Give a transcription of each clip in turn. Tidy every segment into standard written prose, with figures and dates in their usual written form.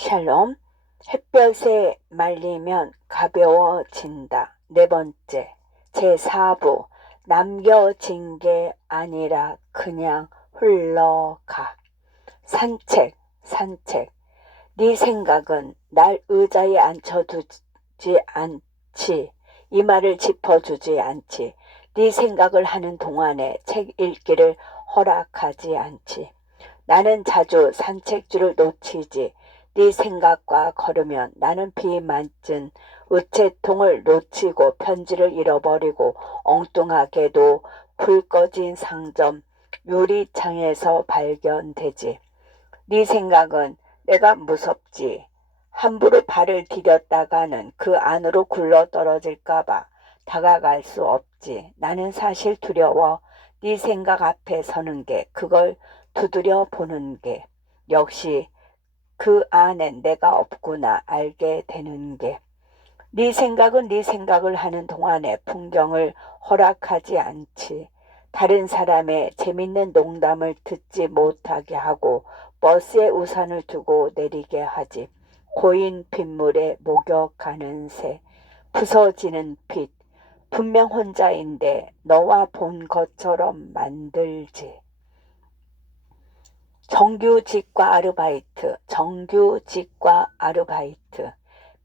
샬롬. 햇볕에 말리면 가벼워진다. 네 번째, 제4부. 남겨진 게 아니라 그냥 흘러가. 산책. 네 생각은 날 의자에 앉혀두지 않지. 이 말을 짚어주지 않지. 네 생각을 하는 동안에 책 읽기를 허락하지 않지. 나는 자주 산책줄을 놓치지. 네 생각과 걸으면 나는 비 맞은 우체통을 놓치고 편지를 잃어버리고 엉뚱하게도 불 꺼진 상점 유리창에서 발견되지. 네 생각은 내가 무섭지. 함부로 발을 디뎠다가는 그 안으로 굴러 떨어질까봐 다가갈 수 없지. 나는 사실 두려워. 네 생각 앞에 서는 게, 그걸 두드려 보는 게, 역시 그 안엔 내가 없구나 알게 되는 게. 네 생각은 네 생각을 하는 동안에 풍경을 허락하지 않지. 다른 사람의 재밌는 농담을 듣지 못하게 하고 버스에 우산을 두고 내리게 하지. 고인 빗물에 목욕하는 새, 부서지는 빛, 분명 혼자인데 너와 본 것처럼 만들지. 정규직과 아르바이트.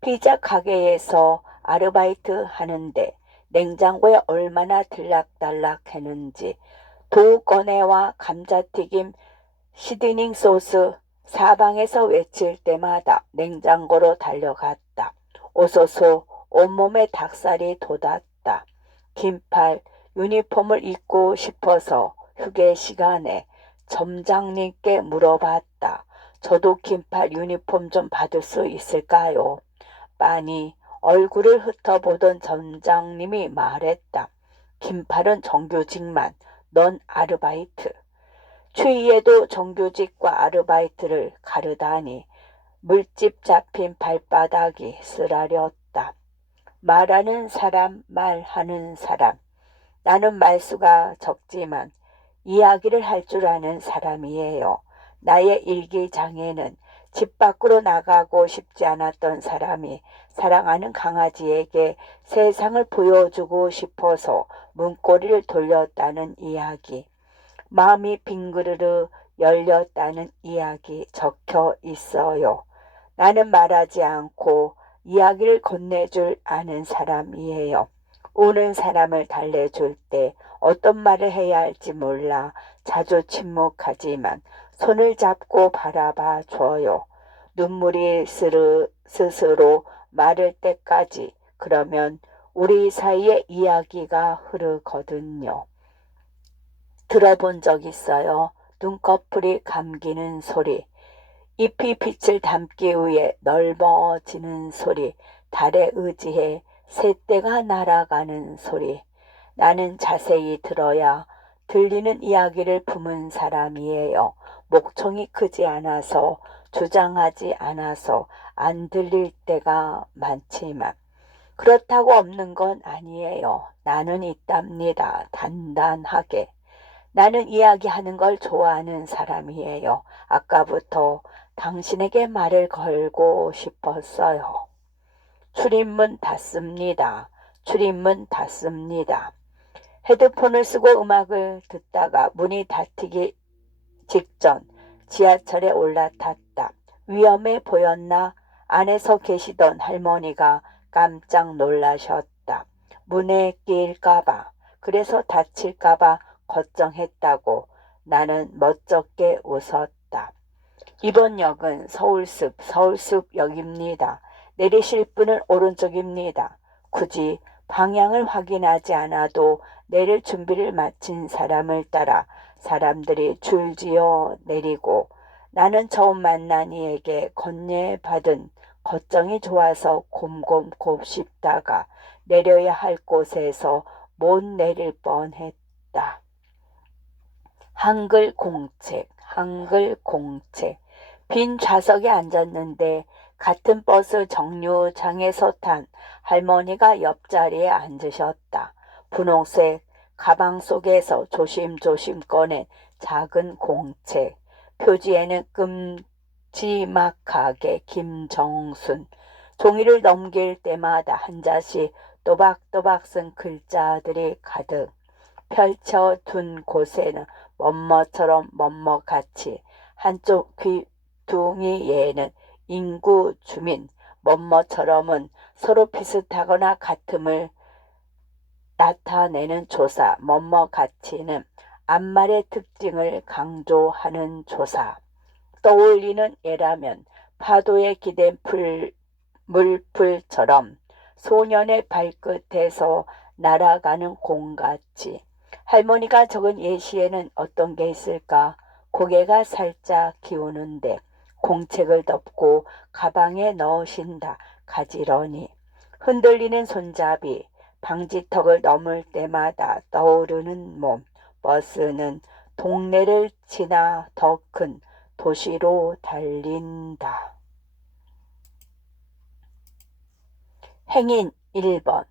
피자 가게에서 아르바이트 하는데 냉장고에 얼마나 들락달락 했는지. 도꺼내와 감자튀김 시드닝 소스 사방에서 외칠 때마다 냉장고로 달려갔다. 오소소 온몸에 닭살이 돋았다. 긴팔 유니폼을 입고 싶어서 휴게 시간에 점장님께 물어봤다. 저도 긴팔 유니폼 좀 받을 수 있을까요? 빤히 얼굴을 훑어보던 점장님이 말했다. 긴팔은 정규직만, 넌 아르바이트. 추위에도 정규직과 아르바이트를 가르다니 물집 잡힌 발바닥이 쓰라렸다. 말하는 사람, 말하는 사람. 나는 말수가 적지만 이야기를 할 줄 아는 사람이에요. 나의 일기장에는 집 밖으로 나가고 싶지 않았던 사람이 사랑하는 강아지에게 세상을 보여주고 싶어서 문고리를 돌렸다는 이야기, 마음이 빙그르르 열렸다는 이야기 적혀 있어요. 나는 말하지 않고 이야기를 건네줄 아는 사람이에요. 우는 사람을 달래줄 때 어떤 말을 해야 할지 몰라 자주 침묵하지만 손을 잡고 바라봐 줘요. 눈물이 스스로 마를 때까지. 그러면 우리 사이에 이야기가 흐르거든요. 들어본 적 있어요? 눈꺼풀이 감기는 소리, 잎이 빛을 담기 위해 넓어지는 소리, 달에 의지해 새떼가 날아가는 소리. 나는 자세히 들어야 들리는 이야기를 품은 사람이에요. 목청이 크지 않아서, 주장하지 않아서 안 들릴 때가 많지만 그렇다고 없는 건 아니에요. 나는 있답니다. 단단하게. 나는 이야기하는 걸 좋아하는 사람이에요. 아까부터 당신에게 말을 걸고 싶었어요. 출입문 닫습니다. 헤드폰을 쓰고 음악을 듣다가 문이 닫히기 직전 지하철에 올라탔다. 위험해 보였나? 안에서 계시던 할머니가 깜짝 놀라셨다. 문에 끼일까봐, 그래서 다칠까봐 걱정했다고. 나는 멋쩍게 웃었다. 이번 역은 서울숲역입니다. 내리실 분은 오른쪽입니다. 굳이 방향을 확인하지 않아도 내릴 준비를 마친 사람을 따라 사람들이 줄지어 내리고, 나는 처음 만난 이에게 건네받은 걱정이 좋아서 곰곰 곱씹다가 내려야 할 곳에서 못 내릴 뻔했다. 한글 공책. 빈 좌석에 앉았는데 같은 버스 정류장에서 탄 할머니가 옆자리에 앉으셨다. 분홍색 가방 속에서 조심조심 꺼낸 작은 공책. 표지에는 묵지막하게 김정순. 종이를 넘길 때마다 한 자씩 또박또박 쓴 글자들이 가득 펼쳐둔 곳에는 멋머처럼 멋머같이 한쪽 귀퉁이에는 인구 주민 멋머처럼은 서로 비슷하거나 같음을 나타내는 조사 멋머같이는 앞말의 특징을 강조하는 조사 떠올리는 예라면 파도에 기댄 물풀처럼 소년의 발끝에서 날아가는 공같이. 할머니가 적은 예시에는 어떤 게 있을까? 고개가 살짝 기우는데 공책을 덮고 가방에 넣으신다. 가지런히. 흔들리는 손잡이, 방지턱을 넘을 때마다 떠오르는 몸. 버스는 동네를 지나 더 큰 도시로 달린다. 행인 1번.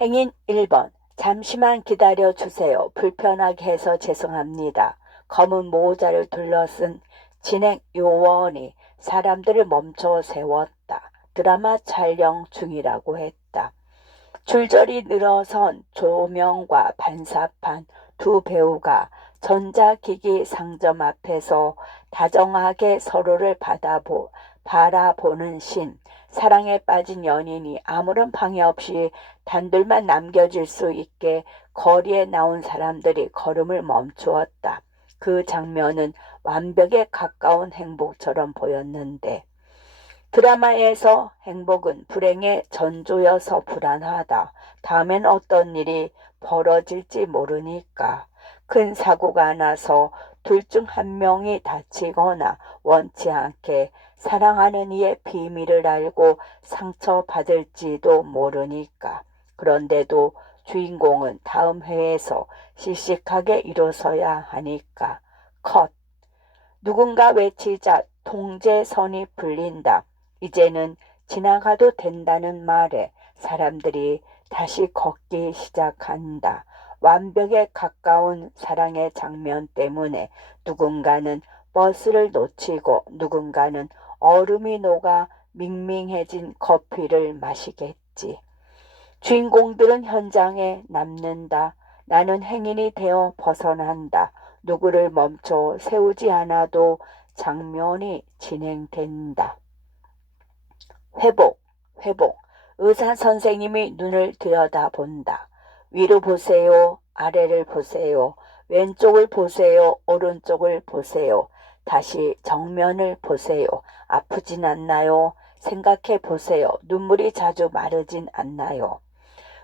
행인 1번. 잠시만 기다려 주세요. 불편하게 해서 죄송합니다. 검은 모자를 둘러쓴 진행 요원이 사람들을 멈춰 세웠다. 드라마 촬영 중이라고 했다. 줄줄이 늘어선 조명과 반사판 두 배우가 전자기기 상점 앞에서 다정하게 서로를 바라보는 신. 사랑에 빠진 연인이 아무런 방해 없이 단둘만 남겨질 수 있게 거리에 나온 사람들이 걸음을 멈추었다. 그 장면은 완벽에 가까운 행복처럼 보였는데 드라마에서 행복은 불행의 전조여서 불안하다. 다음엔 어떤 일이 벌어질지 모르니까. 큰 사고가 나서 둘 중 한 명이 다치거나 원치 않게 사랑하는 이의 비밀을 알고 상처받을지도 모르니까. 그런데도 주인공은 다음 회에서 씩씩하게 일어서야 하니까. 컷. 누군가 외치자 통제선이 풀린다. 이제는 지나가도 된다는 말에 사람들이 다시 걷기 시작한다. 완벽에 가까운 사랑의 장면 때문에 누군가는 버스를 놓치고 누군가는 얼음이 녹아 밍밍해진 커피를 마시겠지. 주인공들은 현장에 남는다. 나는 행인이 되어 벗어난다. 누구를 멈춰 세우지 않아도 장면이 진행된다. 회복. 의사 선생님이 눈을 들여다본다. 위로 보세요. 아래를 보세요. 왼쪽을 보세요. 오른쪽을 보세요. 다시 정면을 보세요. 아프진 않나요? 생각해 보세요. 눈물이 자주 마르진 않나요?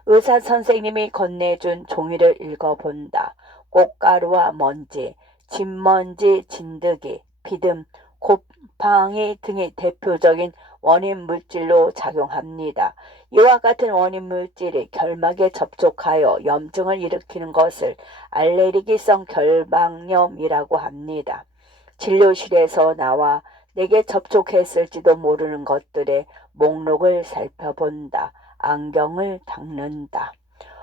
의사 선생님이 건네준 종이를 읽어본다. 꽃가루와 먼지, 진먼지, 진드기, 비듬, 곰팡이 등이 대표적인 원인 물질로 작용합니다. 이와 같은 원인 물질이 결막에 접촉하여 염증을 일으키는 것을 알레르기성 결막염이라고 합니다. 진료실에서 나와 내게 접촉했을지도 모르는 것들의 목록을 살펴본다. 안경을 닦는다.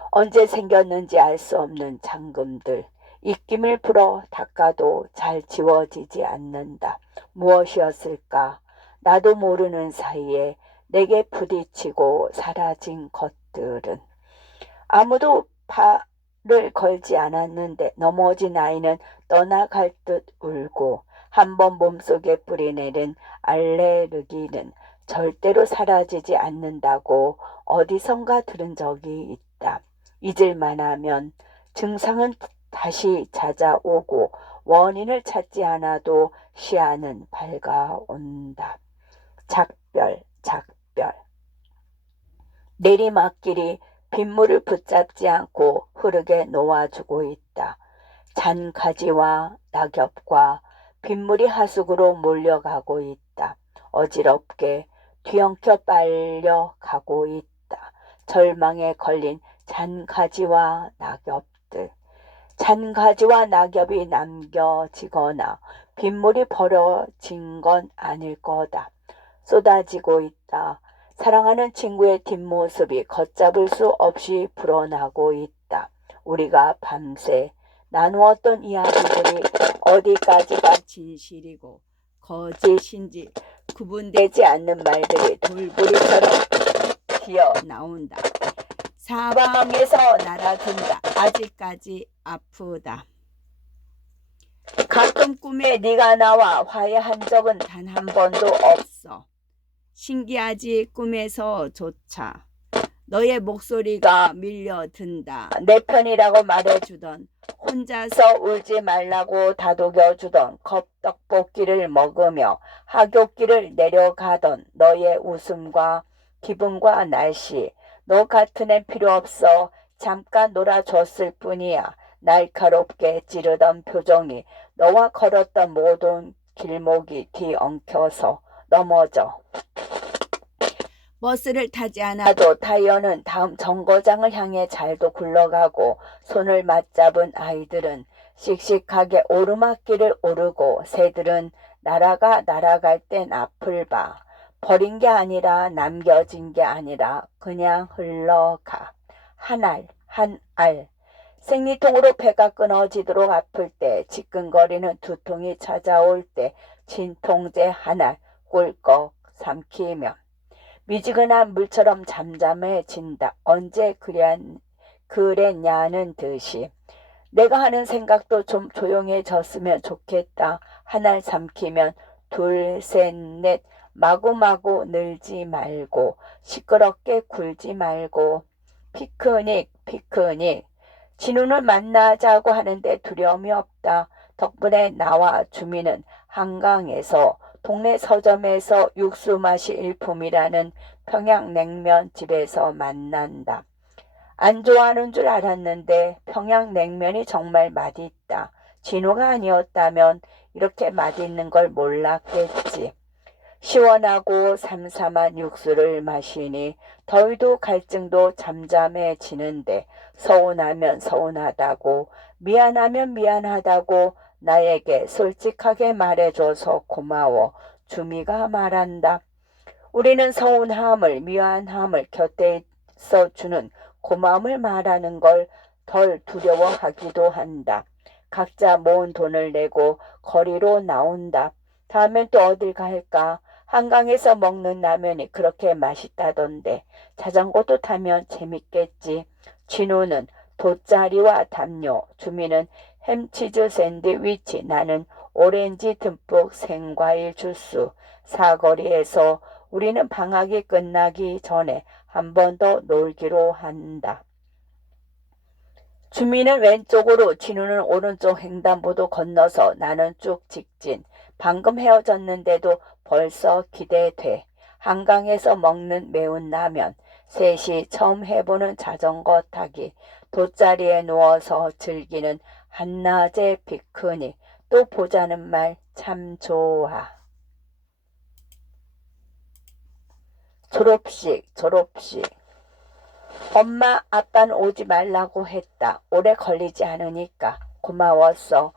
언제 생겼는지 알 수 없는 잠금들. 입김을 불어 닦아도 잘 지워지지 않는다. 무엇이었을까? 나도 모르는 사이에 내게 부딪히고 사라진 것들은. 아무도 팔을 걸지 않았는데 넘어진 아이는 떠나갈 듯 울고 한번 몸속에 뿌리내린 알레르기는 절대로 사라지지 않는다고 어디선가 들은 적이 있다. 잊을만 하면 증상은 다시 찾아오고 원인을 찾지 않아도 시야는 밝아온다. 작별. 내리막길이 빗물을 붙잡지 않고 흐르게 놓아주고 있다. 잔 가지와 낙엽과 빗물이 하수구로 몰려가고 있다. 어지럽게 뒤엉켜 빨려가고 있다. 절망에 걸린 잔가지와 낙엽들. 잔가지와 낙엽이 남겨지거나 빗물이 벌어진 건 아닐 거다. 쏟아지고 있다. 사랑하는 친구의 뒷모습이 걷잡을 수 없이 불어나고 있다. 우리가 밤새 나누었던 이야기들이 어디까지가 진실이고 거짓인지 구분되지 않는 말들이 돌부리처럼 튀어나온다. 사방에서 날아든다. 아직까지 아프다. 가끔 꿈에 네가 나와 화해한 적은 단 한 번도 없어. 신기하지 꿈에서조차 너의 목소리가 밀려든다. 내 편이라고 말해주던, 혼자서 울지 말라고 다독여주던, 컵떡볶이를 먹으며 하굣길을 내려가던 너의 웃음과 기분과 날씨. 너 같은 애 필요 없어. 잠깐 놀아줬을 뿐이야. 날카롭게 찌르던 표정이 너와 걸었던 모든 길목이 뒤엉켜서 넘어져. 버스를 타지 않아도 타이어는 다음 정거장을 향해 잘도 굴러가고, 손을 맞잡은 아이들은 씩씩하게 오르막길을 오르고, 새들은 날아갈 땐 앞을 봐. 버린 게 아니라 남겨진 게 아니라 그냥 흘러가. 한 알 한 알. 생리통으로 배가 끊어지도록 아플 때, 지끈거리는 두통이 찾아올 때 진통제 하나 꿀꺽 삼키면 미지근한 물처럼 잠잠해진다. 언제 그랬냐는 듯이. 내가 하는 생각도 좀 조용해졌으면 좋겠다. 하나 삼키면 둘, 셋, 넷. 마구마구 늘지 말고, 시끄럽게 굴지 말고. 피크닉. 진우를 만나자고 하는데 두려움이 없다. 덕분에 나와 주민은 한강에서, 동네 서점에서 육수 맛이 일품이라는 평양냉면집에서 만난다. 안 좋아하는 줄 알았는데 평양냉면이 정말 맛있다. 진우가 아니었다면 이렇게 맛있는 걸 몰랐겠지. 시원하고 삼삼한 육수를 마시니 더위도 갈증도 잠잠해지는데, 서운하면 서운하다고, 미안하면 미안하다고 나에게 솔직하게 말해줘서 고마워. 주미가 말한다. 우리는 서운함을, 미안함을 곁에 있어주는 고마움을 말하는 걸 덜 두려워하기도 한다. 각자 모은 돈을 내고 거리로 나온다. 다음엔 또 어딜 갈까? 한강에서 먹는 라면이 그렇게 맛있다던데 자전거도 타면 재밌겠지. 진우는 돗자리와 담요, 주민은 햄치즈 샌드위치, 나는 오렌지 듬뿍 생과일 주스. 사거리에서 우리는 방학이 끝나기 전에 한 번 더 놀기로 한다. 주민은 왼쪽으로, 진우는 오른쪽 횡단보도 건너서, 나는 쭉 직진. 방금 헤어졌는데도 벌써 기대돼. 한강에서 먹는 매운 라면, 셋이 처음 해보는 자전거 타기, 돗자리에 누워서 즐기는 한낮의 피크닉, 또 보자는 말 참 좋아. 졸업식. 엄마, 아빠는 오지 말라고 했다. 오래 걸리지 않으니까. 고마웠어.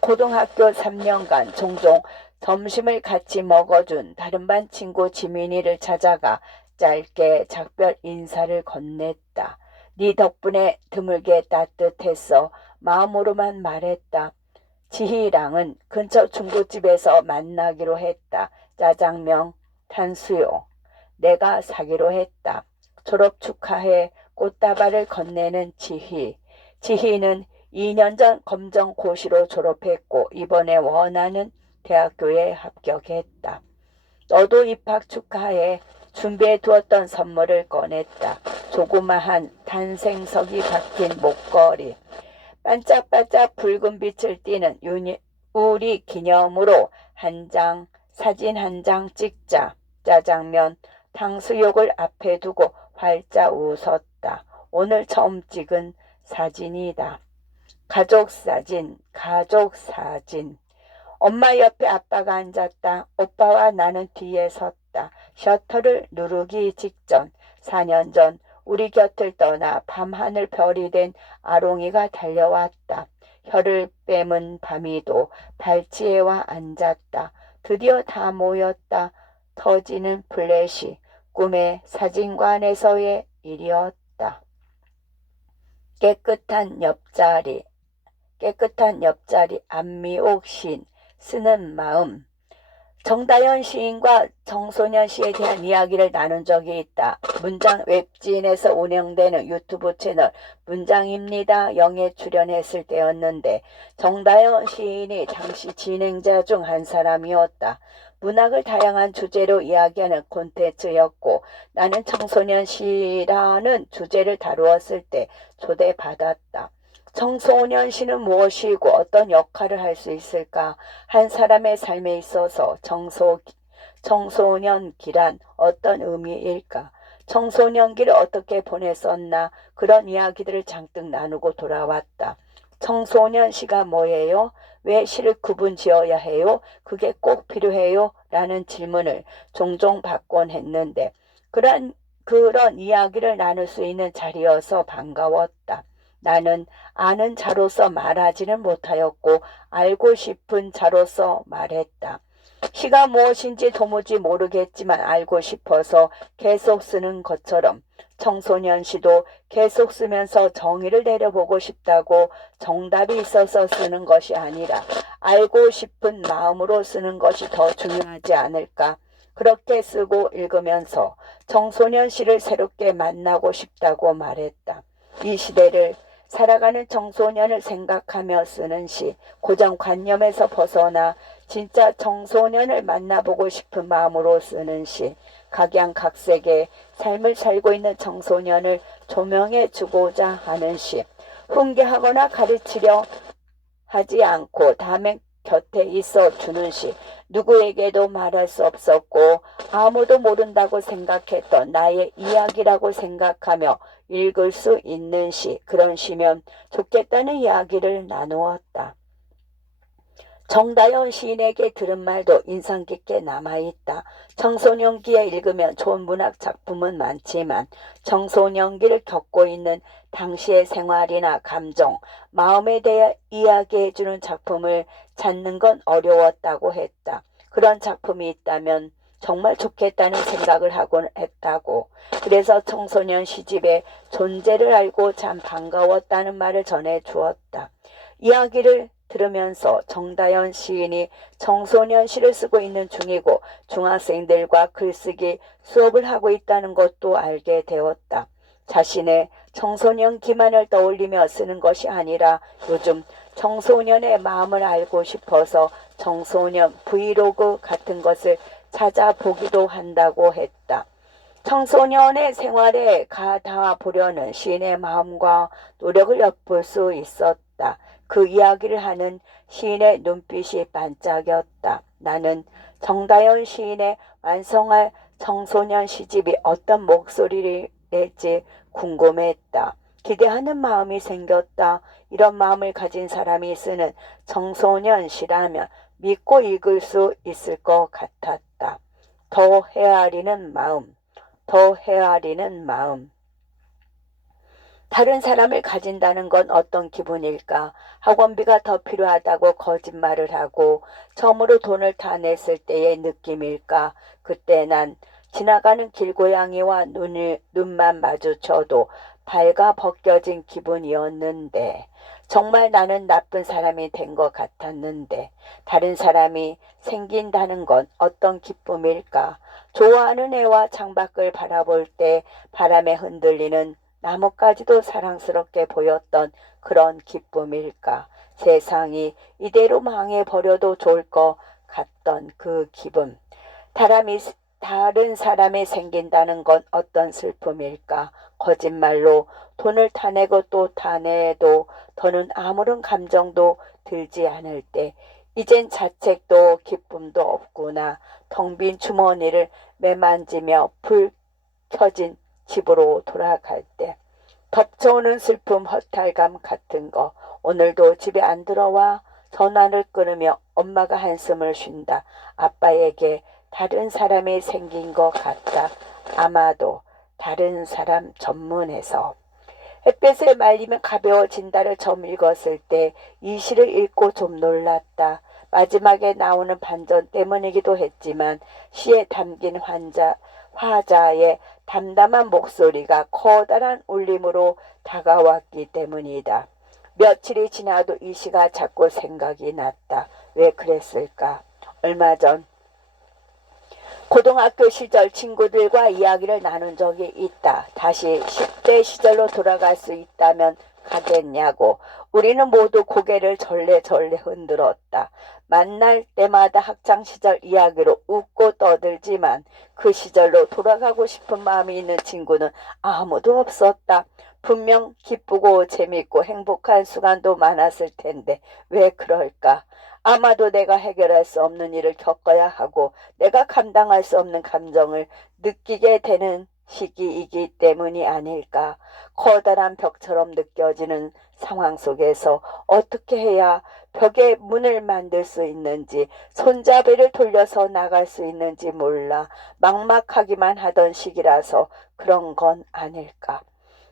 고등학교 3년간 종종 점심을 같이 먹어준 다른 반 친구 지민이를 찾아가 짧게 작별 인사를 건넸다. 네 덕분에 드물게 따뜻했어. 마음으로만 말했다. 지희랑은 근처 중국집에서 만나기로 했다. 짜장면, 탕수육. 내가 사기로 했다. 졸업 축하해. 꽃다발을 건네는 지희. 지희는 2년 전 검정고시로 졸업했고 이번에 원하는 대학교에 합격했다. 너도 입학 축하해. 준비해 두었던 선물을 꺼냈다. 조그마한 탄생석이 박힌 목걸이. 반짝반짝 붉은 빛을 띠는 우리 기념으로 사진 한 장 찍자. 짜장면, 탕수육을 앞에 두고 활짝 웃었다. 오늘 처음 찍은 사진이다. 가족사진. 엄마 옆에 아빠가 앉았다. 오빠와 나는 뒤에 섰다. 셔터를 누르기 직전, 4년 전 우리 곁을 떠나 밤하늘 별이 된 아롱이가 달려왔다. 혀를 빼문 밤이도 발치에 와 앉았다. 드디어 다 모였다. 터지는 플래시. 꿈의 사진관에서의 일이었다. 깨끗한 옆자리, 안미옥 신, 쓰는 마음. 정다연 시인과 청소년 시에 대한 이야기를 나눈 적이 있다. 문장 웹진에서 운영되는 유튜브 채널 문장입니다 영에 출연했을 때였는데 정다연 시인이 당시 진행자 중 한 사람이었다. 문학을 다양한 주제로 이야기하는 콘텐츠였고 나는 청소년 시라는 주제를 다루었을 때 초대받았다. 청소년 시는 무엇이고 어떤 역할을 할 수 있을까? 한 사람의 삶에 있어서 청소년기란 어떤 의미일까? 청소년기를 어떻게 보냈었나? 그런 이야기들을 잔뜩 나누고 돌아왔다. 청소년 시가 뭐예요? 왜 시를 구분 지어야 해요? 그게 꼭 필요해요? 라는 질문을 종종 받곤 했는데 그런 이야기를 나눌 수 있는 자리여서 반가웠다. 나는 아는 자로서 말하지는 못하였고 알고 싶은 자로서 말했다. 시가 무엇인지 도무지 모르겠지만 알고 싶어서 계속 쓰는 것처럼 청소년 시도 계속 쓰면서 정의를 내려보고 싶다고 정답이 있어서 쓰는 것이 아니라 알고 싶은 마음으로 쓰는 것이 더 중요하지 않을까. 그렇게 쓰고 읽으면서 청소년 시를 새롭게 만나고 싶다고 말했다. 이 시대를 살아가는 청소년을 생각하며 쓰는 시, 고정관념에서 벗어나 진짜 청소년을 만나보고 싶은 마음으로 쓰는 시, 각양각색의 삶을 살고 있는 청소년을 조명해 주고자 하는 시, 훈계하거나 가르치려 하지 않고 남의 곁에 있어 주는 시, 누구에게도 말할 수 없었고 아무도 모른다고 생각했던 나의 이야기라고 생각하며 읽을 수 있는 시, 그런 시면 좋겠다는 이야기를 나누었다. 정다연 시인에게 들은 말도 인상 깊게 남아있다. 청소년기에 읽으면 좋은 문학 작품은 많지만 청소년기를 겪고 있는 당시의 생활이나 감정, 마음에 대해 이야기해주는 작품을 찾는 건 어려웠다고 했다. 그런 작품이 있다면 정말 좋겠다는 생각을 하곤 했다고. 그래서 청소년 시집의 존재를 알고 참 반가웠다는 말을 전해주었다. 이야기를 들으면서 정다연 시인이 청소년 시를 쓰고 있는 중이고 중학생들과 글쓰기 수업을 하고 있다는 것도 알게 되었다. 자신의 청소년 기만을 떠올리며 쓰는 것이 아니라 요즘 청소년의 마음을 알고 싶어서 청소년 브이로그 같은 것을 찾아보기도 한다고 했다. 청소년의 생활에 가닿아 보려는 시인의 마음과 노력을 엿볼 수 있었다. 그 이야기를 하는 시인의 눈빛이 반짝였다. 나는 정다연 시인의 완성할 청소년 시집이 어떤 목소리를 낼지 궁금했다. 기대하는 마음이 생겼다. 이런 마음을 가진 사람이 쓰는 청소년 시라면 믿고 읽을 수 있을 것 같았다. 더 헤아리는 마음. 더 헤아리는 마음. 다른 사람을 가진다는 건 어떤 기분일까? 학원비가 더 필요하다고 거짓말을 하고 처음으로 돈을 다 냈을 때의 느낌일까? 그때 난 지나가는 길고양이와 눈만 마주쳐도 발가 벗겨진 기분이었는데 정말 나는 나쁜 사람이 된 것 같았는데 다른 사람이 생긴다는 건 어떤 기쁨일까? 좋아하는 애와 창밖을 바라볼 때 바람에 흔들리는 나뭇가지도 사랑스럽게 보였던 그런 기쁨일까? 세상이 이대로 망해버려도 좋을 것 같던 그 기분. 다른 사람이 생긴다는 건 어떤 슬픔일까? 거짓말로 돈을 타내고 또 타내도 더는 아무런 감정도 들지 않을 때 이젠 자책도 기쁨도 없구나. 텅 빈 주머니를 매만지며 불 켜진 집으로 돌아갈 때 덮쳐오는 슬픔 허탈감 같은 거. 오늘도 집에 안 들어와. 전화를 끊으며 엄마가 한숨을 쉰다. 아빠에게 다른 사람이 생긴 것 같다. 아마도 다른 사람 전문에서. 햇볕에 말리면 가벼워진다를 처음 읽었을 때 이 시를 읽고 좀 놀랐다. 마지막에 나오는 반전 때문이기도 했지만 시에 담긴 화자의 담담한 목소리가 커다란 울림으로 다가왔기 때문이다. 며칠이 지나도 이 시가 자꾸 생각이 났다. 왜 그랬을까? 얼마 전 고등학교 시절 친구들과 이야기를 나눈 적이 있다. 다시 10대 시절로 돌아갈 수 있다면 가겠냐고. 우리는 모두 고개를 절레절레 흔들었다. 만날 때마다 학창시절 이야기로 웃고 떠들지만 그 시절로 돌아가고 싶은 마음이 있는 친구는 아무도 없었다. 분명 기쁘고 재밌고 행복한 순간도 많았을 텐데 왜 그럴까? 아마도 내가 해결할 수 없는 일을 겪어야 하고 내가 감당할 수 없는 감정을 느끼게 되는 시기이기 때문이 아닐까. 커다란 벽처럼 느껴지는 상황 속에서 어떻게 해야 벽에 문을 만들 수 있는지, 손잡이를 돌려서 나갈 수 있는지 몰라 막막하기만 하던 시기라서 그런 건 아닐까.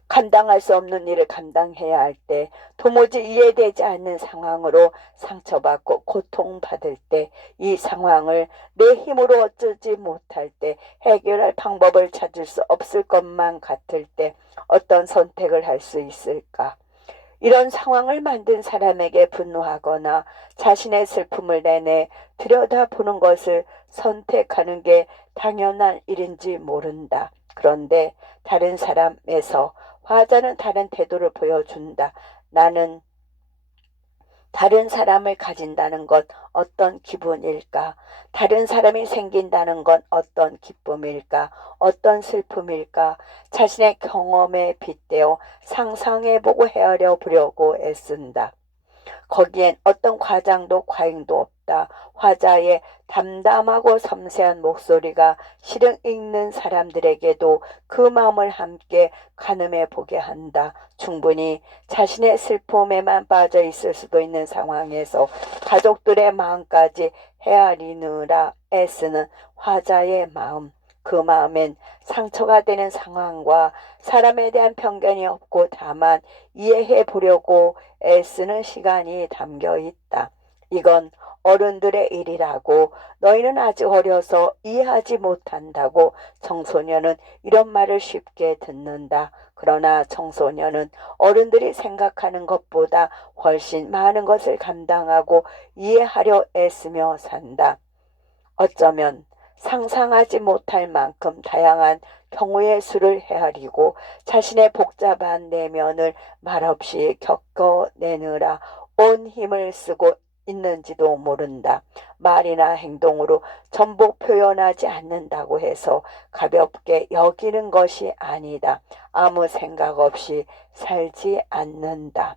감당할 수 없는 일을 감당해야 할 때, 도무지 이해되지 않는 상황으로 상처받고 고통받을 때, 이 상황을 내 힘으로 어쩌지 못할 때, 해결할 방법을 찾을 수 없을 것만 같을 때 어떤 선택을 할 수 있을까? 이런 상황을 만든 사람에게 분노하거나 자신의 슬픔을 내내 들여다보는 것을 선택하는 게 당연한 일인지 모른다. 그런데 다른 사람에서 화자는 다른 태도를 보여준다. 나는 다른 사람을 가진다는 것 어떤 기분일까? 다른 사람이 생긴다는 건 어떤 기쁨일까? 어떤 슬픔일까? 자신의 경험에 빗대어 상상해보고 헤아려 보려고 애쓴다. 거기엔 어떤 과장도 과잉도 없다. 화자의 담담하고 섬세한 목소리가 실은 읽는 사람들에게도 그 마음을 함께 가늠해 보게 한다. 충분히 자신의 슬픔에만 빠져 있을 수도 있는 상황에서 가족들의 마음까지 헤아리느라 애쓰는 화자의 마음. 그 마음엔 상처가 되는 상황과 사람에 대한 편견이 없고 다만 이해해 보려고 애쓰는 시간이 담겨 있다. 이건 어른들의 일이라고, 너희는 아직 어려서 이해하지 못한다고 청소년은 이런 말을 쉽게 듣는다. 그러나 청소년은 어른들이 생각하는 것보다 훨씬 많은 것을 감당하고 이해하려 애쓰며 산다. 어쩌면 상상하지 못할 만큼 다양한 경우의 수를 헤아리고 자신의 복잡한 내면을 말없이 겪어내느라 온 힘을 쓰고 있는지도 모른다. 말이나 행동으로 전부 표현하지 않는다고 해서 가볍게 여기는 것이 아니다. 아무 생각 없이 살지 않는다.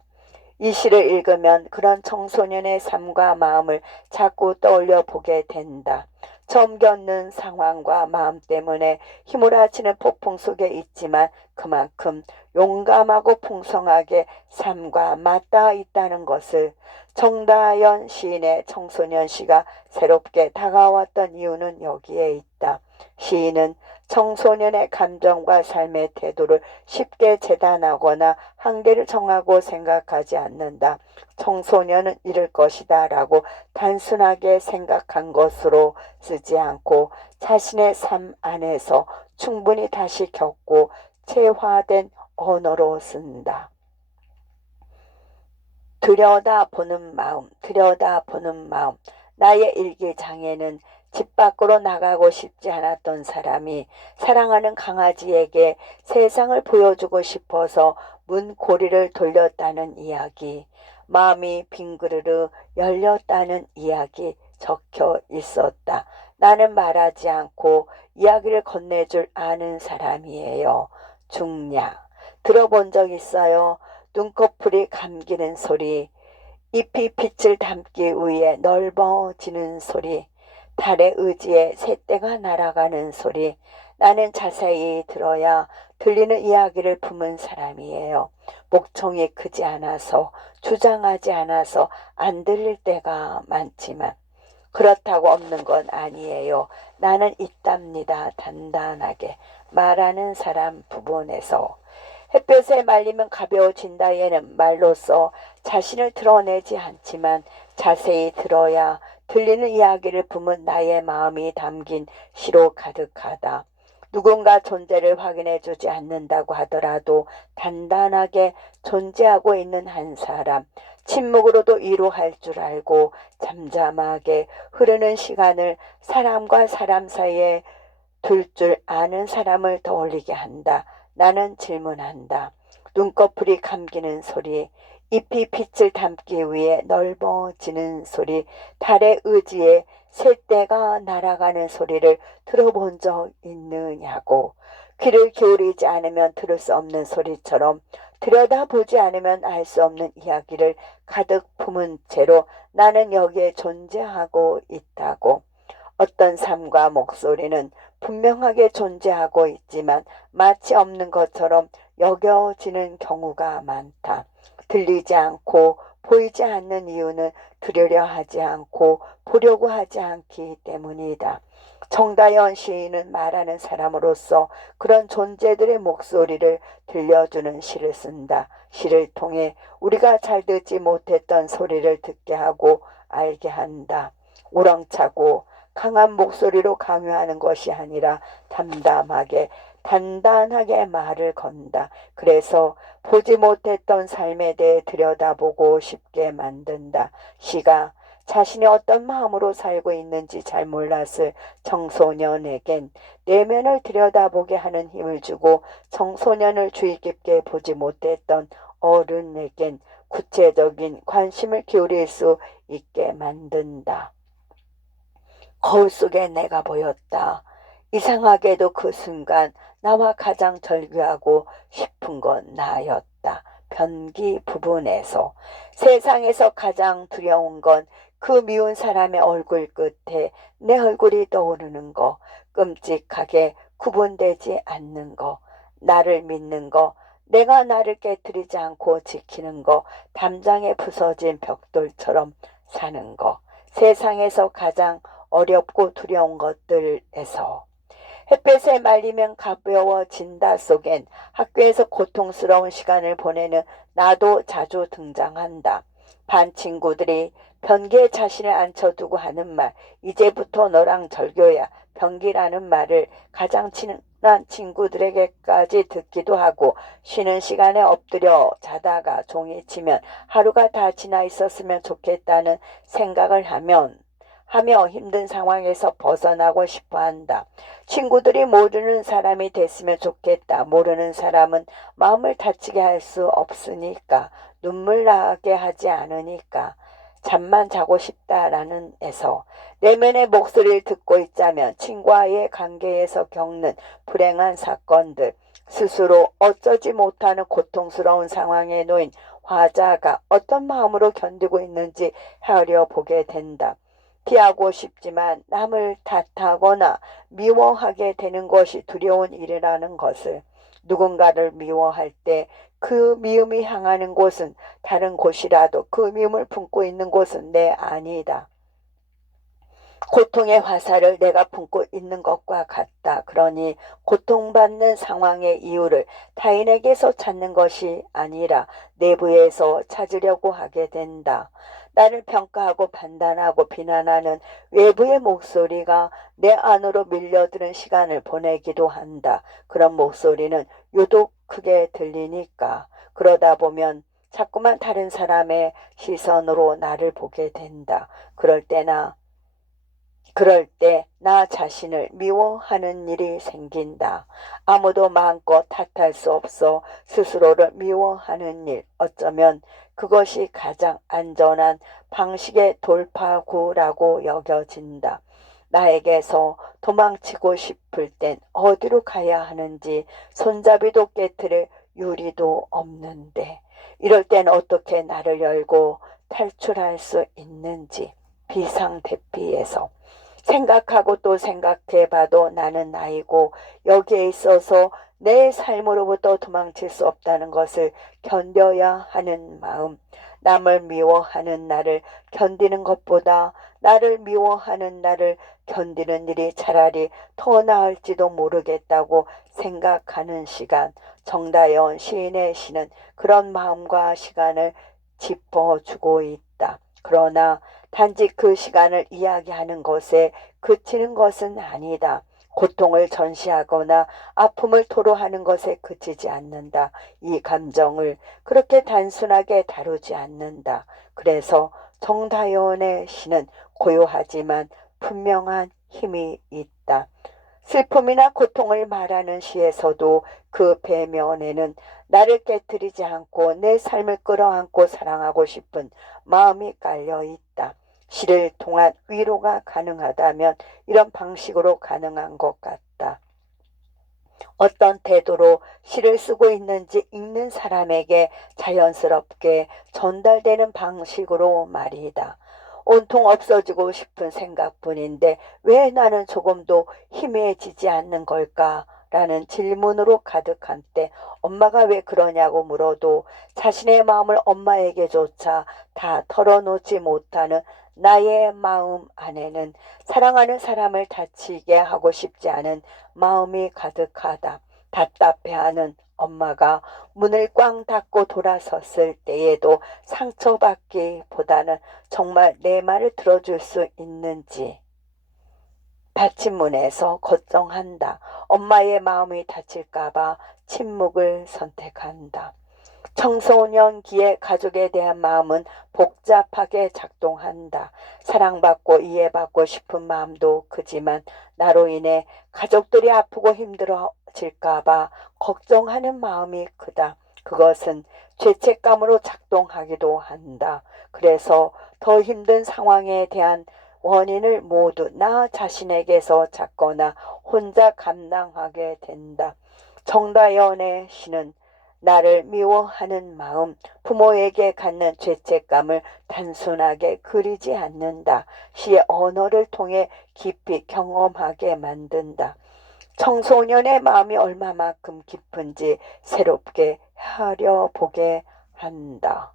이 시를 읽으면 그런 청소년의 삶과 마음을 자꾸 떠올려 보게 된다. 처음 겪는 상황과 마음 때문에 휘몰아치는 폭풍 속에 있지만 그만큼 용감하고 풍성하게 삶과 맞닿아 있다는 것을, 정다연 시인의 청소년 시가 새롭게 다가왔던 이유는 여기에 있다. 시인은 청소년의 감정과 삶의 태도를 쉽게 재단하거나 한계를 정하고 생각하지 않는다. 청소년은 이럴 것이다 라고 단순하게 생각한 것으로 쓰지 않고 자신의 삶 안에서 충분히 다시 겪고 체화된 언어로 쓴다. 들여다보는 마음, 들여다보는 마음. 나의 일기장에는 집 밖으로 나가고 싶지 않았던 사람이 사랑하는 강아지에게 세상을 보여주고 싶어서 문고리를 돌렸다는 이야기, 마음이 빙그르르 열렸다는 이야기 적혀 있었다. 나는 말하지 않고 이야기를 건네줄 아는 사람이에요. 중략. 들어본 적 있어요? 눈꺼풀이 감기는 소리, 잎이 빛을 담기 위해 넓어지는 소리, 달의 의지에 새떼가 날아가는 소리. 나는 자세히 들어야 들리는 이야기를 품은 사람이에요. 목청이 크지 않아서, 주장하지 않아서 안 들릴 때가 많지만 그렇다고 없는 건 아니에요. 나는 있답니다. 단단하게 말하는 사람 부분에서. 햇볕에 말리면 가벼워진다에는 말로써 자신을 드러내지 않지만 자세히 들어야 들리는 이야기를 품은 나의 마음이 담긴 시로 가득하다. 누군가 존재를 확인해 주지 않는다고 하더라도 단단하게 존재하고 있는 한 사람, 침묵으로도 위로할 줄 알고 잠잠하게 흐르는 시간을 사람과 사람 사이에 둘 줄 아는 사람을 떠올리게 한다. 나는 질문한다. 눈꺼풀이 감기는 소리, 잎이 빛을 담기 위해 넓어지는 소리, 달의 의지에 새떼가 날아가는 소리를 들어본 적 있느냐고. 귀를 기울이지 않으면 들을 수 없는 소리처럼 들여다보지 않으면 알 수 없는 이야기를 가득 품은 채로 나는 여기에 존재하고 있다고. 어떤 삶과 목소리는 분명하게 존재하고 있지만 마치 없는 것처럼 여겨지는 경우가 많다. 들리지 않고 보이지 않는 이유는 들으려 하지 않고 보려고 하지 않기 때문이다. 정다연 시인은 말하는 사람으로서 그런 존재들의 목소리를 들려주는 시를 쓴다. 시를 통해 우리가 잘 듣지 못했던 소리를 듣게 하고 알게 한다. 우렁차고 강한 목소리로 강요하는 것이 아니라 담담하게 단단하게 말을 건다. 그래서 보지 못했던 삶에 대해 들여다보고 싶게 만든다. 시가 자신이 어떤 마음으로 살고 있는지 잘 몰랐을 청소년에겐 내면을 들여다보게 하는 힘을 주고 청소년을 주의 깊게 보지 못했던 어른에겐 구체적인 관심을 기울일 수 있게 만든다. 거울 속에 내가 보였다. 이상하게도 그 순간 나와 가장 절규하고 싶은 건 나였다. 변기 부분에서 세상에서 가장 두려운 건 그 미운 사람의 얼굴 끝에 내 얼굴이 떠오르는 거, 끔찍하게 구분되지 않는 거, 나를 믿는 거, 내가 나를 깨뜨리지 않고 지키는 거, 담장에 부서진 벽돌처럼 사는 거, 세상에서 가장 어렵고 두려운 것들에서 햇볕에 말리면 가벼워진다 속엔 학교에서 고통스러운 시간을 보내는 나도 자주 등장한다. 반 친구들이 변기에 자신을 앉혀두고 하는 말, 이제부터 너랑 절교야, 변기라는 말을 가장 친한 친구들에게까지 듣기도 하고 쉬는 시간에 엎드려 자다가 종이 치면 하루가 다 지나 있었으면 좋겠다는 생각을 하며 힘든 상황에서 벗어나고 싶어 한다. 친구들이 모르는 사람이 됐으면 좋겠다. 모르는 사람은 마음을 다치게 할 수 없으니까, 눈물 나게 하지 않으니까, 잠만 자고 싶다라는 에서 내면의 목소리를 듣고 있자면 친구와의 관계에서 겪는 불행한 사건들, 스스로 어쩌지 못하는 고통스러운 상황에 놓인 화자가 어떤 마음으로 견디고 있는지 헤아려 보게 된다. 피하고 싶지만 남을 탓하거나 미워하게 되는 것이 두려운 일이라는 것을, 누군가를 미워할 때 그 미움이 향하는 곳은 다른 곳이라도 그 미움을 품고 있는 곳은 내 아니다. 고통의 화살을 내가 품고 있는 것과 같다. 그러니 고통받는 상황의 이유를 타인에게서 찾는 것이 아니라 내부에서 찾으려고 하게 된다. 나를 평가하고 판단하고 비난하는 외부의 목소리가 내 안으로 밀려드는 시간을 보내기도 한다. 그런 목소리는 유독 크게 들리니까. 그러다 보면 자꾸만 다른 사람의 시선으로 나를 보게 된다. 그럴 때 나 자신을 미워하는 일이 생긴다. 아무도 마음껏 탓할 수 없어 스스로를 미워하는 일. 어쩌면 그것이 가장 안전한 방식의 돌파구라고 여겨진다. 나에게서 도망치고 싶을 땐 어디로 가야 하는지 손잡이도 깨트릴 유리도 없는데, 이럴 땐 어떻게 나를 열고 탈출할 수 있는지. 비상대피에서 생각하고 또 생각해봐도 나는 나이고 여기에 있어서 내 삶으로부터 도망칠 수 없다는 것을 견뎌야 하는 마음. 남을 미워하는 나를 견디는 것보다 나를 미워하는 나를 견디는 일이 차라리 더 나을지도 모르겠다고 생각하는 시간. 정다연 시인의 시는 그런 마음과 시간을 짚어주고 있다. 그러나 단지 그 시간을 이야기하는 것에 그치는 것은 아니다. 고통을 전시하거나 아픔을 토로하는 것에 그치지 않는다. 이 감정을 그렇게 단순하게 다루지 않는다. 그래서 정다연의 시는 고요하지만 분명한 힘이 있다. 슬픔이나 고통을 말하는 시에서도 그 배면에는 나를 깨뜨리지 않고 내 삶을 끌어안고 사랑하고 싶은 마음이 깔려 있다. 시를 통한 위로가 가능하다면 이런 방식으로 가능한 것 같다. 어떤 태도로 시를 쓰고 있는지 읽는 사람에게 자연스럽게 전달되는 방식으로 말이다. 온통 없어지고 싶은 생각뿐인데 왜 나는 조금도 희미해지지 않는 걸까? 라는 질문으로 가득한 때 엄마가 왜 그러냐고 물어도 자신의 마음을 엄마에게조차 다 털어놓지 못하는 나의 마음 안에는 사랑하는 사람을 다치게 하고 싶지 않은 마음이 가득하다. 답답해하는 엄마가 문을 꽝 닫고 돌아섰을 때에도 상처받기보다는 정말 내 말을 들어줄 수 있는지 닫힌 문에서 걱정한다. 엄마의 마음이 다칠까봐 침묵을 선택한다. 청소년기의 가족에 대한 마음은 복잡하게 작동한다. 사랑받고 이해받고 싶은 마음도 크지만 나로 인해 가족들이 아프고 힘들어질까봐 걱정하는 마음이 크다. 그것은 죄책감으로 작동하기도 한다. 그래서 더 힘든 상황에 대한 원인을 모두 나 자신에게서 찾거나 혼자 감당하게 된다. 정다연의 시는 나를 미워하는 마음, 부모에게 갖는 죄책감을 단순하게 그리지 않는다. 시의 언어를 통해 깊이 경험하게 만든다. 청소년의 마음이 얼마만큼 깊은지 새롭게 헤아려보게 한다.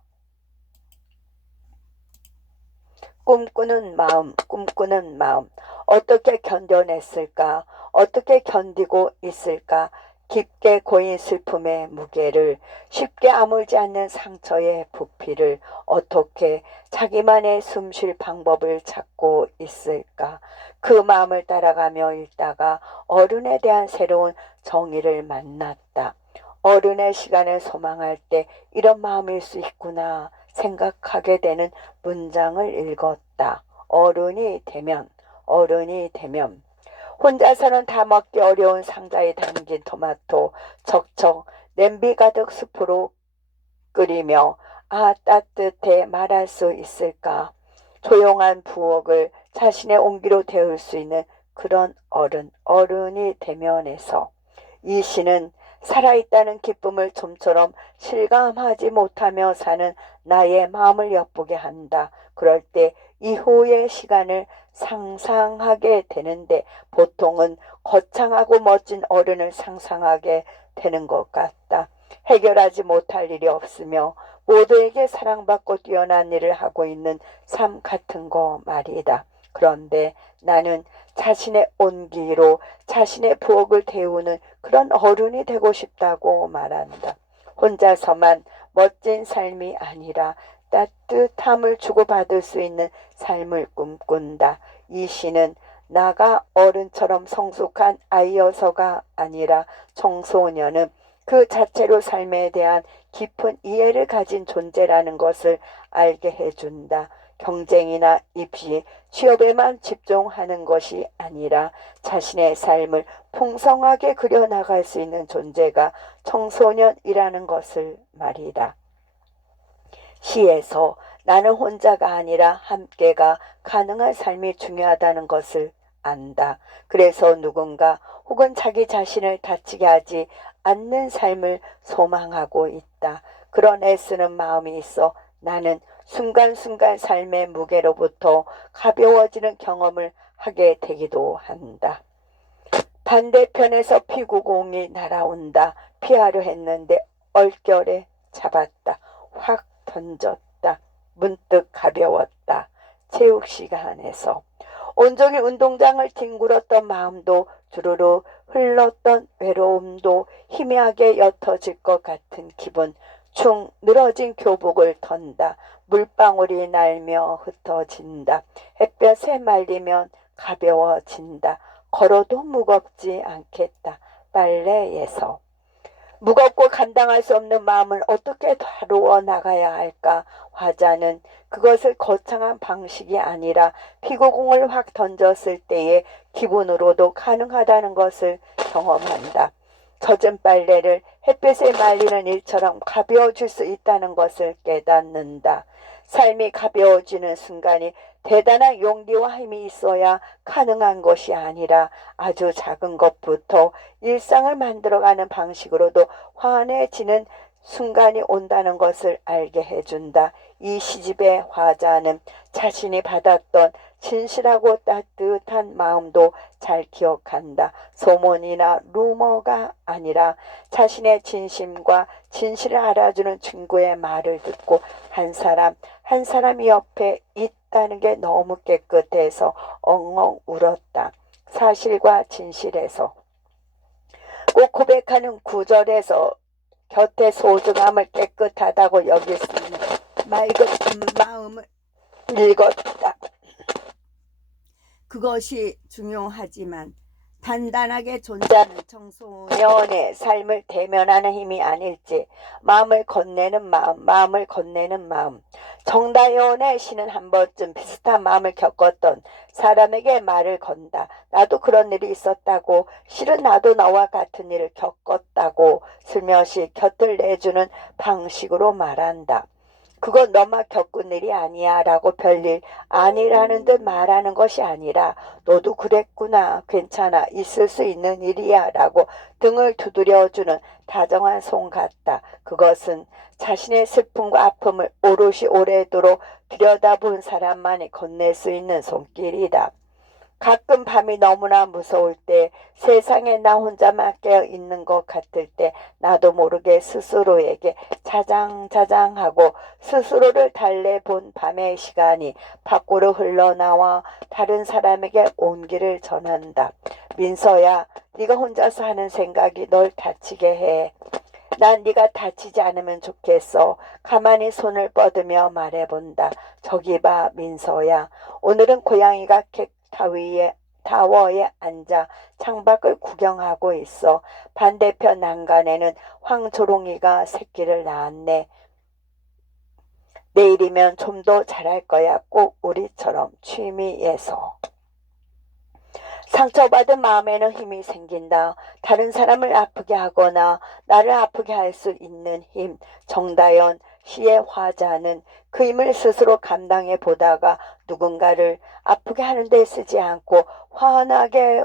꿈꾸는 마음. 어떻게 견뎌냈을까? 어떻게 견디고 있을까? 깊게 고인 슬픔의 무게를, 쉽게 아물지 않는 상처의 부피를 어떻게 자기만의 숨 쉴 방법을 찾고 있을까? 그 마음을 따라가며 읽다가 어른에 대한 새로운 정의를 만났다. 어른의 시간을 소망할 때 이런 마음일 수 있구나 생각하게 되는 문장을 읽었다. 어른이 되면 혼자서는 다 먹기 어려운 상자에 담긴 토마토 척척 냄비 가득 스프로 끓이며 아 따뜻해 말할 수 있을까? 조용한 부엌을 자신의 온기로 데울 수 있는 그런 어른이 대면해서 이 시는 살아있다는 기쁨을 좀처럼 실감하지 못하며 사는 나의 마음을 엿보게 한다. 그럴 때 이후의 시간을 상상하게 되는데 보통은 거창하고 멋진 어른을 상상하게 되는 것 같다. 해결하지 못할 일이 없으며 모두에게 사랑받고 뛰어난 일을 하고 있는 삶 같은 거 말이다. 그런데 나는 자신의 온기로 자신의 부엌을 데우는 그런 어른이 되고 싶다고 말한다. 혼자서만 멋진 삶이 아니라 따뜻함을 주고받을 수 있는 삶을 꿈꾼다. 이 시는 나가 어른처럼 성숙한 아이여서가 아니라 청소년은 그 자체로 삶에 대한 깊은 이해를 가진 존재라는 것을 알게 해준다. 경쟁이나 입시, 취업에만 집중하는 것이 아니라 자신의 삶을 풍성하게 그려나갈 수 있는 존재가 청소년이라는 것을 말이다. 시에서 나는 혼자가 아니라 함께가 가능한 삶이 중요하다는 것을 안다. 그래서 누군가 혹은 자기 자신을 다치게 하지 않는 삶을 소망하고 있다. 그런 애쓰는 마음이 있어 나는 순간순간 삶의 무게로부터 가벼워지는 경험을 하게 되기도 한다. 반대편에서 피구공이 날아온다. 피하려 했는데 얼결에 잡았다. 확 던졌다. 문득 가벼웠다. 체육 시간에서 온종일 운동장을 뒹굴었던 마음도 주르르 흘렀던 외로움도 희미하게 옅어질 것 같은 기분. 축 늘어진 교복을 턴다. 물방울이 날며 흩어진다. 햇볕에 말리면 가벼워진다. 걸어도 무겁지 않겠다. 빨래에서. 무겁고 감당할 수 없는 마음을 어떻게 다루어 나가야 할까? 화자는 그것을 거창한 방식이 아니라 피구공을 확 던졌을 때의 기분으로도 가능하다는 것을 경험한다. 젖은 빨래를 햇빛에 말리는 일처럼 가벼워질 수 있다는 것을 깨닫는다. 삶이 가벼워지는 순간이 대단한 용기와 힘이 있어야 가능한 것이 아니라 아주 작은 것부터 일상을 만들어가는 방식으로도 환해지는 순간이 온다는 것을 알게 해준다. 이 시집의 화자는 자신이 받았던 진실하고 따뜻한 마음도 잘 기억한다. 소문이나 루머가 아니라 자신의 진심과 진실을 알아주는 친구의 말을 듣고 한 사람이 옆에 있다는 게 너무 깨끗해서 엉엉 울었다. 사실과 진실에서 꼭 고백하는 구절에서 곁의 소중함을 깨끗하다고 여길 수 있는 맑은 마음을 읽었다. 그것이 중요하지만 단단하게 존재하는 청소년의 삶을 대면하는 힘이 아닐지. 마음을 건네는 마음. 정다연의 시는 한 번쯤 비슷한 마음을 겪었던 사람에게 말을 건다. 나도 그런 일이 있었다고, 실은 나도 너와 같은 일을 겪었다고 슬며시 곁을 내주는 방식으로 말한다. 그건 너만 겪은 일이 아니야 라고 별일 아니라는 듯 말하는 것이 아니라 너도 그랬구나, 괜찮아, 있을 수 있는 일이야 라고 등을 두드려주는 다정한 손 같다. 그것은 자신의 슬픔과 아픔을 오롯이 오래도록 들여다본 사람만이 건넬 수 있는 손길이다. 가끔 밤이 너무나 무서울 때, 세상에 나 혼자만 깨어 있는 것 같을 때 나도 모르게 스스로에게 자장자장하고 스스로를 달래본 밤의 시간이 밖으로 흘러나와 다른 사람에게 온기를 전한다. 민서야, 네가 혼자서 하는 생각이 널 다치게 해. 난 네가 다치지 않으면 좋겠어. 가만히 손을 뻗으며 말해본다. 저기 봐, 민서야. 오늘은 고양이가 타워에 앉아 창밖을 구경하고 있어. 반대편 난간에는 황조롱이가 새끼를 낳았네. 내일이면 좀 더 잘할 거야. 꼭 우리처럼 취미에서. 상처받은 마음에는 힘이 생긴다. 다른 사람을 아프게 하거나 나를 아프게 할 수 있는 힘. 정다연 시의 화자는 그 힘을 스스로 감당해 보다가 누군가를 아프게 하는 데 쓰지 않고 환하게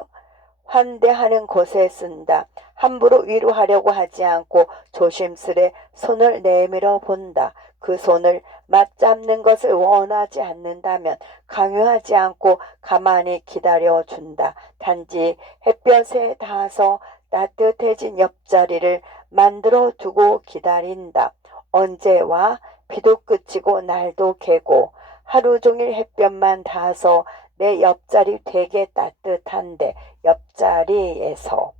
환대하는 곳에 쓴다. 함부로 위로하려고 하지 않고 조심스레 손을 내밀어 본다. 그 손을 맞잡는 것을 원하지 않는다면 강요하지 않고 가만히 기다려준다. 단지 햇볕에 닿아서 따뜻해진 옆자리를 만들어 두고 기다린다. 언제와 비도 그치고 날도 개고 하루 종일 햇볕만 닿아서 내 옆자리 되게 따뜻한데 옆자리에서.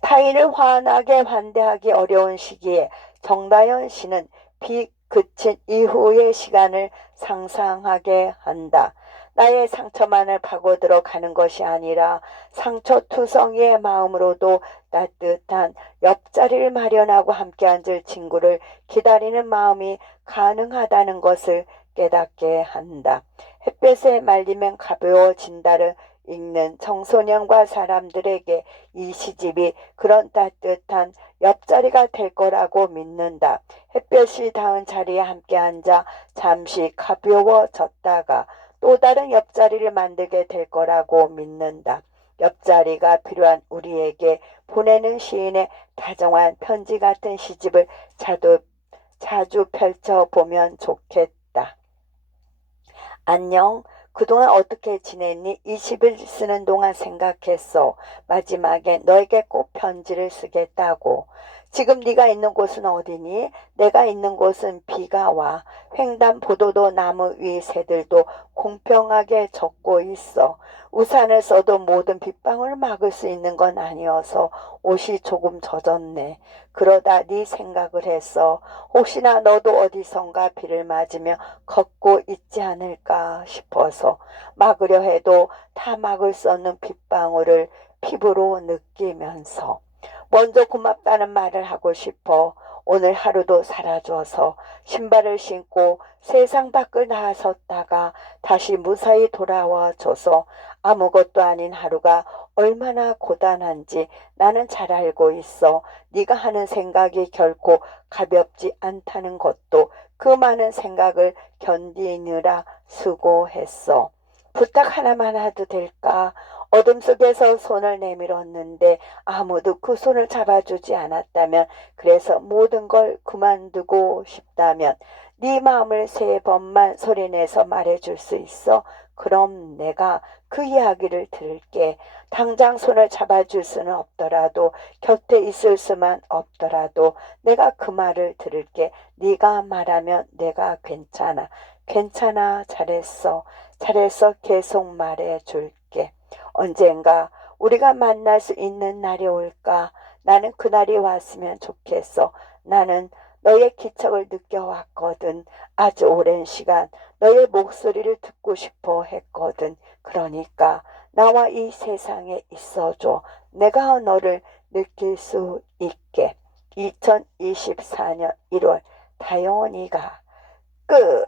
타인을 환하게 환대하기 어려운 시기에 정다연 씨는 비 그친 이후의 시간을 상상하게 한다. 나의 상처만을 파고들어 가는 것이 아니라 상처투성이의 마음으로도 따뜻한 옆자리를 마련하고 함께 앉을 친구를 기다리는 마음이 가능하다는 것을 깨닫게 한다. 햇볕에 말리면 가벼워진다를 읽는 청소년과 사람들에게 이 시집이 그런 따뜻한 옆자리가 될 거라고 믿는다. 햇볕이 닿은 자리에 함께 앉아 잠시 가벼워졌다가 또 다른 옆자리를 만들게 될 거라고 믿는다. 옆자리가 필요한 우리에게 보내는 시인의 다정한 편지 같은 시집을 자주 펼쳐보면 좋겠다. 안녕. 그동안 어떻게 지냈니? 이 시를 쓰는 동안 생각했어. 마지막에 너에게 꼭 편지를 쓰겠다고. 지금 네가 있는 곳은 어디니? 내가 있는 곳은 비가 와. 횡단보도도 나무 위 새들도 공평하게 젖고 있어. 우산을 써도 모든 빗방울을 막을 수 있는 건 아니어서 옷이 조금 젖었네. 그러다 네 생각을 했어. 혹시나 너도 어디선가 비를 맞으며 걷고 있지 않을까 싶어서 막으려 해도 다 막을 수 없는 빗방울을 피부로 느끼면서 먼저 고맙다는 말을 하고 싶어. 오늘 하루도 살아줘서 신발을 신고 세상 밖을 나섰다가 다시 무사히 돌아와 줘서 아무것도 아닌 하루가 얼마나 고단한지 나는 잘 알고 있어. 네가 하는 생각이 결코 가볍지 않다는 것도 그 많은 생각을 견디느라 수고했어. 부탁 하나만 해도 될까? 어둠 속에서 손을 내밀었는데 아무도 그 손을 잡아주지 않았다면, 그래서 모든 걸 그만두고 싶다면 네 마음을 세 번만 소리내서 말해줄 수 있어? 그럼 내가 그 이야기를 들을게. 당장 손을 잡아줄 수는 없더라도, 곁에 있을 수만 없더라도 내가 그 말을 들을게. 네가 말하면 내가 괜찮아. 괜찮아. 잘했어. 잘했어. 계속 말해줄게. 언젠가 우리가 만날 수 있는 날이 올까? 나는 그날이 왔으면 좋겠어. 나는 너의 기척을 느껴왔거든. 아주 오랜 시간 너의 목소리를 듣고 싶어 했거든. 그러니까 나와 이 세상에 있어줘. 내가 너를 느낄 수 있게. 2024년 1월 다영언니가 끝.